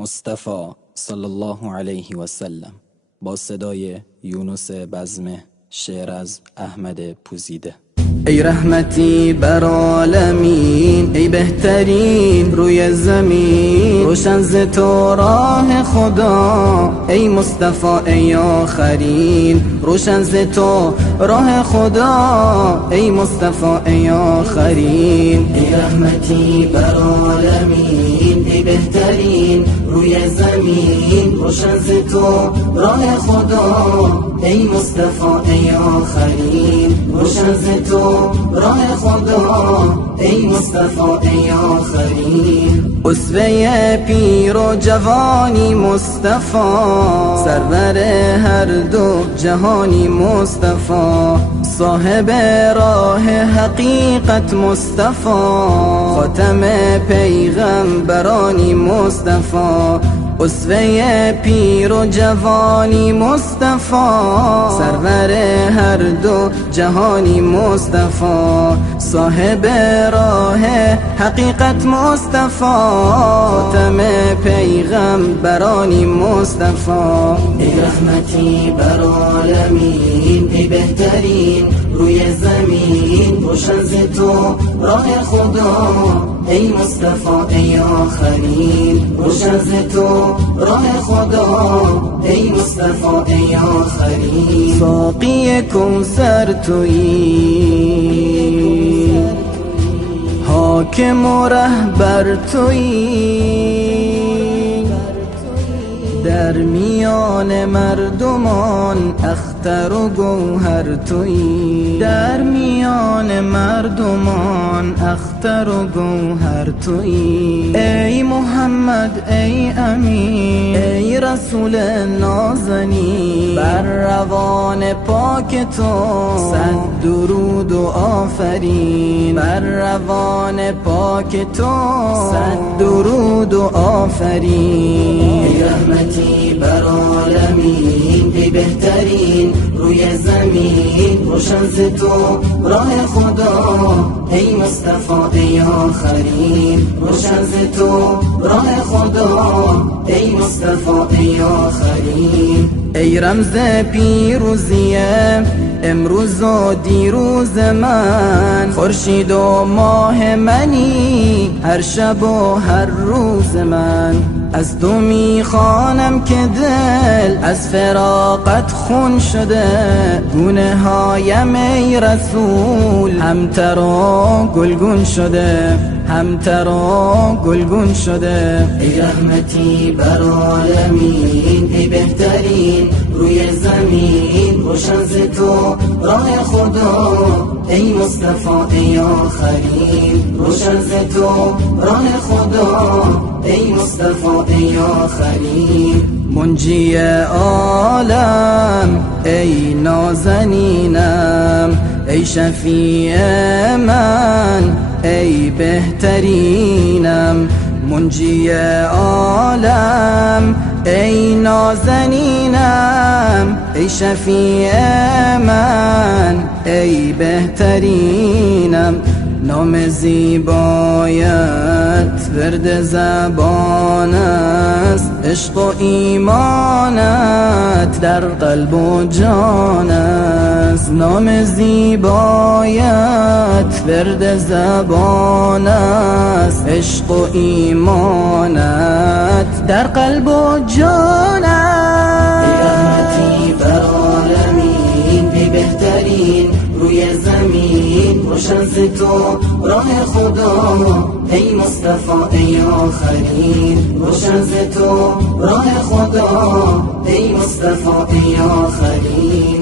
مصطفی صلی الله علیه و سلم با صدای یونس بزمه، شعر از احمد پوزیده. ای رحمتی بر عالمین، ای بهترین روی زمین، روشن ز تو راه خدا، ای مصطفی ای آخرین، روشن ز تو راه خدا، ای مصطفی ای آخرین. ای رحمتی بر عالمین، ای بهترین روی زمین، روشن ز تو راه خدا، ای مصطفی ای آخرین، روشن ز تو راه خدا، ای مصطفی ای آخرین. اسوه پیر و جوانی مصطفی، سرور هر دو جهانی مصطفی، صاحب راه حقیقت مصطفی، خاتم پیغمبرانی مصطفی، اسوه پیر و جوانی مصطفی، سرور هر دو جهانی مصطفی، صاحب راه حقیقت مصطفی، خاتم پیغمبرانی مصطفی. ای رحمتی بر عالمین، ای بهترین روی زمین، روشن ز تو راه خدا، ای مصطفی ای آخرین، روشن ز تو راه خدا، ای مصطفی ای آخرین. ساقی کوثر تویی، حاکم و رهبر تویی، در میان مردمان اختر و گوهر تویی، در میان مردمان اختر و گوهر تویی. ای محمد ای امین، ای رسول نازنین، بر روان پاک تو صد درود و آفرین، بر روان پاک تو صد درود و آفرین. ای رحمتی بر عالمین، ای بهترین روی زمین، روشن ز تو راه خدا، ای مصطفی ای آخرین، روشن ز تو راه خدا، ای مصطفی ای آخرین. ای رمز پیروزیه امروز و دیروز من، خورشید و ماه منی هر شب و هر روز من، از تو میخوانم که دل از فراقت خون شده، گونه هایم ای رسول همتر و گلگون شده، همتر و گلگون شده. ای رحمتی بر عالمین، ای بهترین روی زمین، روشن ز تو راه خدا، ای مصطفی ای آخرین، روشن ز تو راه خدا، ای مصطفی ای آخرین. منجی عالم ای نازنینم، ای شفیع من ای بهترینم، منجی عالم ای نازنینم، ای شفیع من ای بهترینم. نام زیبایت ورد زبان است، عشق و ایمانت در قلب و جان است، نام زیبایت ورد زبان است، عشق و ایمانت در قلب و جان است. ای رحمتی بر عالمین، ای بهترین روی زمین، روشن ز تو راه خدا، ای مصطفی ای آخرین، روشن ز تو راه خدا، ای مصطفی ای آخرین.